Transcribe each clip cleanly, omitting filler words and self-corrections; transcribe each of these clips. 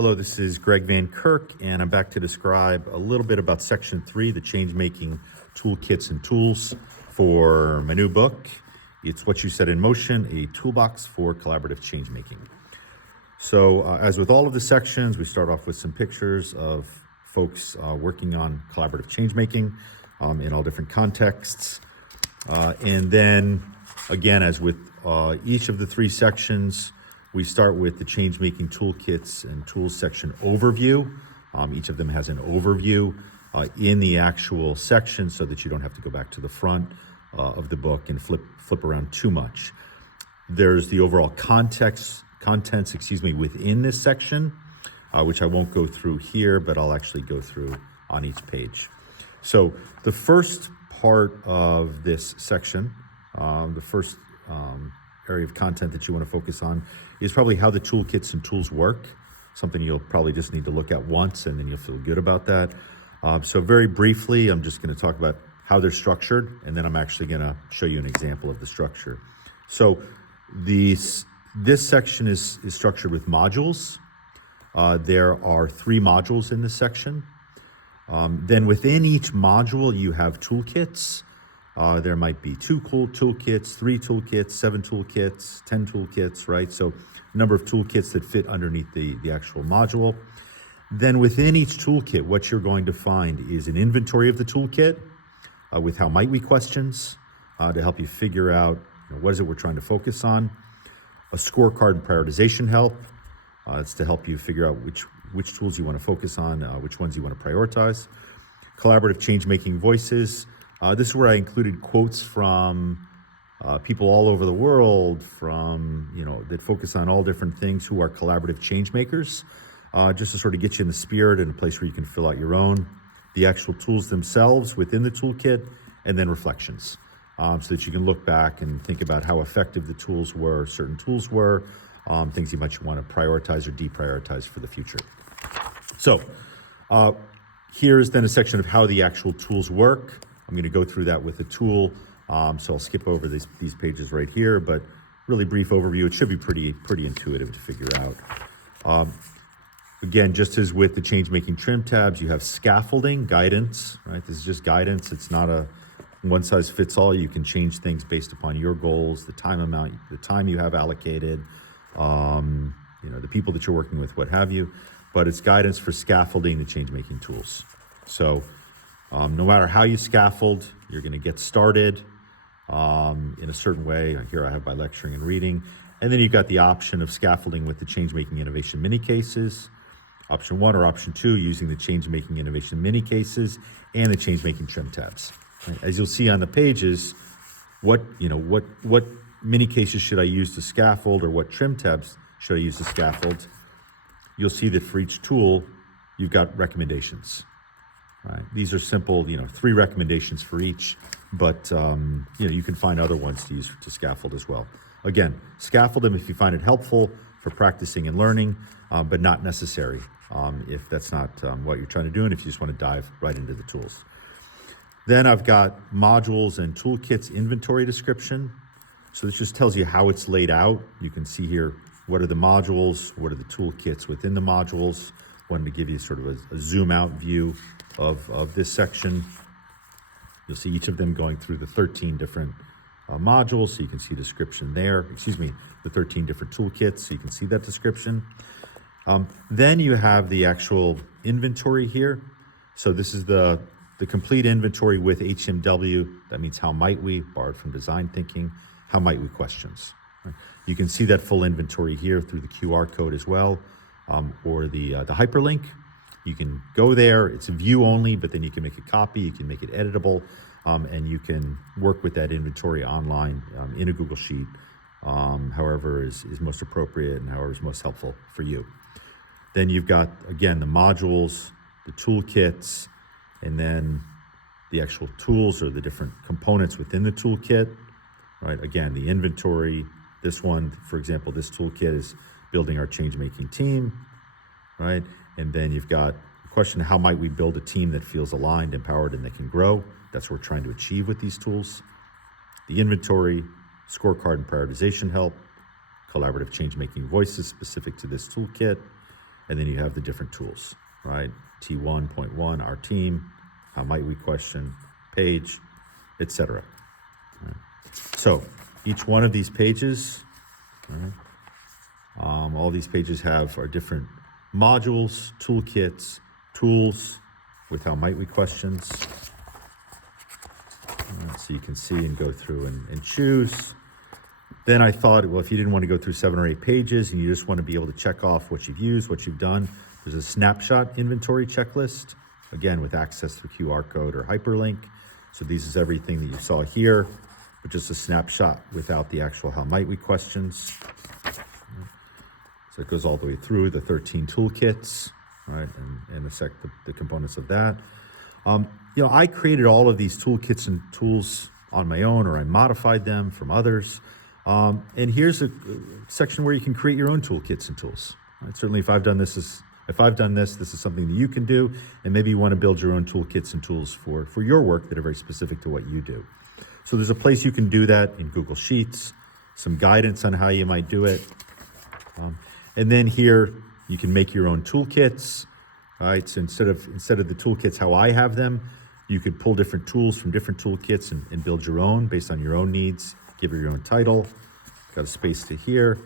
Hello, this is Greg Van Kirk, and I'm back to describe a little bit about Section 3, the Changemaking Toolkits and Tools for my new book. It's What You Set in Motion, a Toolbox for Collaborative Changemaking. So as with all of the sections, we start off with some pictures of folks working on collaborative changemaking in all different contexts. And then, again, as with each of the three sections, we start with the Changemaking Toolkits and Tools section overview. Each of them has an overview in the actual section so that you don't have to go back to the front of the book and flip around too much. There's the overall contents, within this section, which I won't go through here, but I'll actually go through on each page. So the first part of this section, the first area of content that you want to focus on is probably how the toolkits and tools work, something you'll probably just need to look at once and then you'll feel good about that. So very briefly, I'm just going to talk about how they're structured, and then I'm actually going to show you an example of the structure. So this section is structured with modules. There are 3 modules in this section. Then within each module, you have toolkits. There might be 2 toolkits, 3 toolkits, 7 toolkits, 10 toolkits, right? So a number of toolkits that fit underneath the actual module. Then within each toolkit, what you're going to find is an inventory of the toolkit with how might we questions to help you figure out what is it we're trying to focus on. A scorecard and prioritization help. It's to help you figure out which tools you want to focus on, which ones you want to prioritize. Collaborative change-making voices. This is where I included quotes from people all over the world, that focus on all different things who are collaborative change makers, just to sort of get you in the spirit and a place where you can fill out your own. The actual tools themselves within the toolkit, and then reflections, so that you can look back and think about how effective the tools were, certain tools were, things you might want to prioritize or deprioritize for the future. So here's then a section of how the actual tools work. I'm going to go through that with a tool, so I'll skip over these pages right here, but really brief overview. It should be pretty intuitive to figure out. Again, just as with the Changemaking Trim tabs, you have scaffolding, guidance, right? This is just guidance. It's not a one-size-fits-all. You can change things based upon your goals, the time you have allocated, the people that you're working with, what have you. But it's guidance for scaffolding the change-making tools. So no matter how you scaffold, you're going to get started in a certain way. Here I have by lecturing and reading. And then you've got the option of scaffolding with the Changemaking Innovation mini cases. Option 1 or option 2, using the Changemaking Innovation mini cases and the Changemaking Trim tabs. As you'll see on the pages, what mini cases should I use to scaffold, or what trim tabs should I use to scaffold? You'll see that for each tool, you've got recommendations. Right. These are simple, 3 recommendations for each, but you can find other ones to use to scaffold as well. Again, scaffold them if you find it helpful for practicing and learning, but not necessary if that's not what you're trying to do, and if you just want to dive right into the tools. Then I've got modules and toolkits inventory description. So this just tells you how it's laid out. You can see here, what are the modules, what are the toolkits within the modules. Wanted to give you sort of a zoom out view of this section. You'll see each of them going through the 13 different modules, so you can see description there. The 13 different toolkits, so you can see that description. Then you have the actual inventory here. So this is the complete inventory with HMW. That means how might we, borrowed from design thinking, how might we questions. You can see that full inventory here through the QR code as well, or the hyperlink. You can go there. It's a view only, but then you can make a copy, you can make it editable, and you can work with that inventory online in a Google Sheet, however is most appropriate and however is most helpful for you. Then you've got, again, the modules, the toolkits, and then the actual tools or the different components within the toolkit, right? Again, the inventory. This one, for example, this toolkit is building our change-making team, right? And then you've got the question, how might we build a team that feels aligned, empowered, and that can grow? That's what we're trying to achieve with these tools. The inventory, scorecard and prioritization help, collaborative change-making voices specific to this toolkit, And then you have the different tools, right? T1.1, our team, how might we question, page, etc. Right? So each one of these pages, right, all these pages have our different modules, toolkits, tools with how might we questions. So you can see and go through and choose. Then I thought, well, if you didn't want to go through 7 or 8 pages and you just want to be able to check off what you've used, what you've done, there's a snapshot inventory checklist, again, with access to QR code or hyperlink. So this is everything that you saw here, but just a snapshot without the actual how might we questions. So it goes all the way through the 13 toolkits, right, and the components of that. You know, I created all of these toolkits and tools on my own, or I modified them from others. And here's a section where you can create your own toolkits and tools. Right? Certainly, if I've done this, this is something that you can do, and maybe you want to build your own toolkits and tools for your work that are very specific to what you do. So there's a place you can do that in Google Sheets, some guidance on how you might do it. And then here, you can make your own toolkits, right? So instead of the toolkits how I have them, you could pull different tools from different toolkits and build your own based on your own needs, give it your own title. Got a space to here.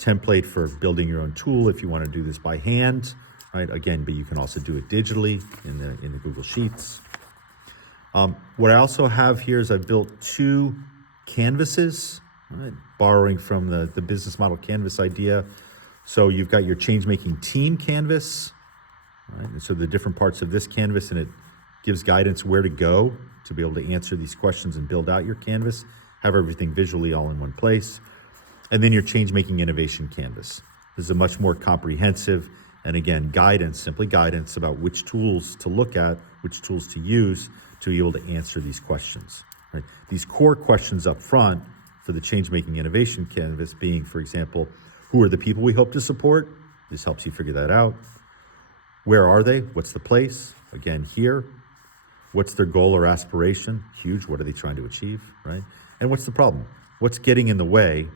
Template for building your own tool if you want to do this by hand, right? Again, but you can also do it digitally in the Google Sheets. What I also have here is I've built 2 canvases, right? Borrowing from the business model canvas idea. So you've got your Changemaking team canvas, right? And so the different parts of this canvas, and it gives guidance where to go to be able to answer these questions and build out your canvas, have everything visually all in one place. And then your Changemaking innovation canvas. This is a much more comprehensive, and again, guidance, simply guidance about which tools to look at, which tools to use to be able to answer these questions. Right? These core questions up front for the Changemaking innovation canvas being, for example, who are the people we hope to support? This helps you figure that out. Where are they? What's the place? Again, here. What's their goal or aspiration? Huge. What are they trying to achieve, right? And what's the problem? What's getting in the way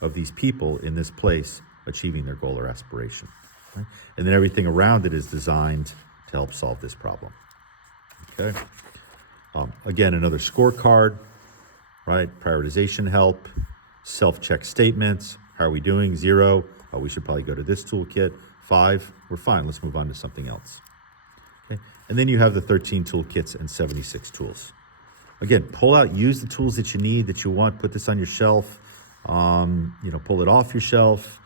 of these people in this place achieving their goal or aspiration? Right? And then everything around it is designed to help solve this problem. Okay. Again, another scorecard, right? Prioritization help, self-check statements. How are we doing? 0. Oh, we should probably go to this toolkit. 5. We're fine. Let's move on to something else. Okay. And then you have the 13 toolkits and 76 tools. Again, pull out, use the tools that you need, that you want, put this on your shelf, pull it off your shelf.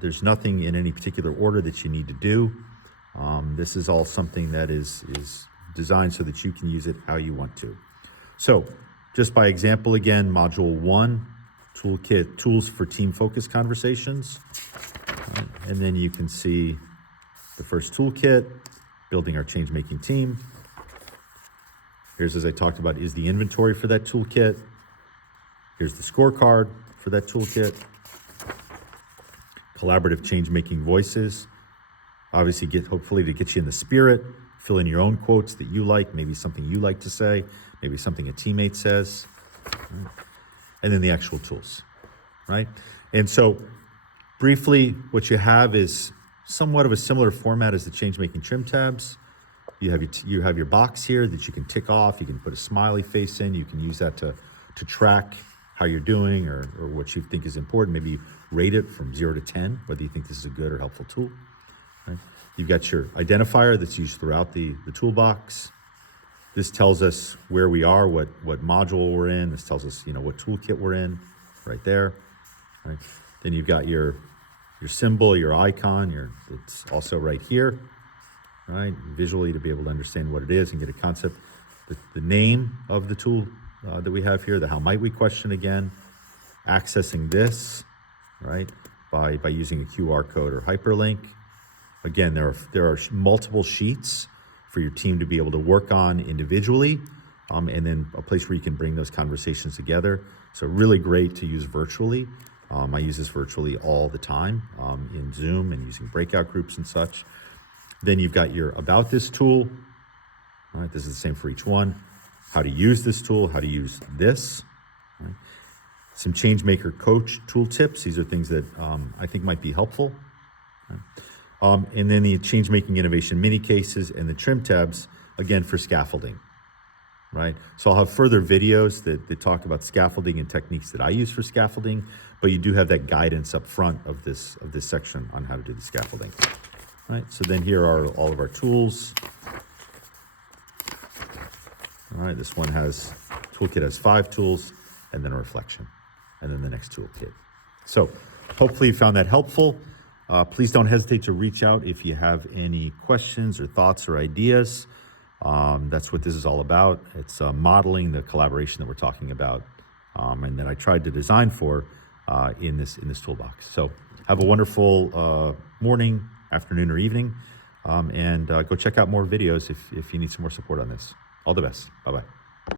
There's nothing in any particular order that you need to do. This is all something that is designed so that you can use it how you want to. So just by example, again, module 1, toolkit, tools for team focus conversations. And then you can see the first toolkit, building our change-making team. Here's, as I talked about, is the inventory for that toolkit. Here's the scorecard for that toolkit. Collaborative change-making voices. Obviously, hopefully to get you in the spirit. Fill in your own quotes that you like, maybe something you like to say, maybe something a teammate says. And then the actual tools, right? And so briefly, what you have is somewhat of a similar format as the Changemaking Trimtabs. You have your box here that you can tick off. You can put a smiley face in. You can use that to track how you're doing or what you think is important. Maybe rate it from 0 to 10, whether you think this is a good or helpful tool. Right? You've got your identifier that's used throughout the toolbox. This tells us where we are, what module we're in. This tells us, what toolkit we're in, right there. Right? Then you've got your symbol, your icon. It's also right here. Right, visually to be able to understand what it is and get a concept. The name of the tool that we have here, the how might we question again, accessing this, right, by using a QR code or hyperlink. Again, there are multiple sheets for your team to be able to work on individually, and then a place where you can bring those conversations together. So really great to use virtually. I use this virtually all the time in Zoom and using breakout groups and such. Then you've got your about this tool. All right, this is the same for each one. How to use this tool, how to use this. Right? Some Changemaker Coach tool tips. These are things that I think might be helpful. Right? And then the Changemaking Innovation mini cases and the trim tabs, again, for scaffolding, right? So I'll have further videos that talk about scaffolding and techniques that I use for scaffolding, but you do have that guidance up front of this section on how to do the scaffolding, right? So then here are all of our tools. All right, this one toolkit has 5 tools, and then a reflection, and then the next toolkit. So hopefully you found that helpful. Please don't hesitate to reach out if you have any questions or thoughts or ideas. That's what this is all about. It's modeling the collaboration that we're talking about, and that I tried to design for in this toolbox. So have a wonderful morning, afternoon, or evening, and go check out more videos if you need some more support on this. All the best. Bye-bye.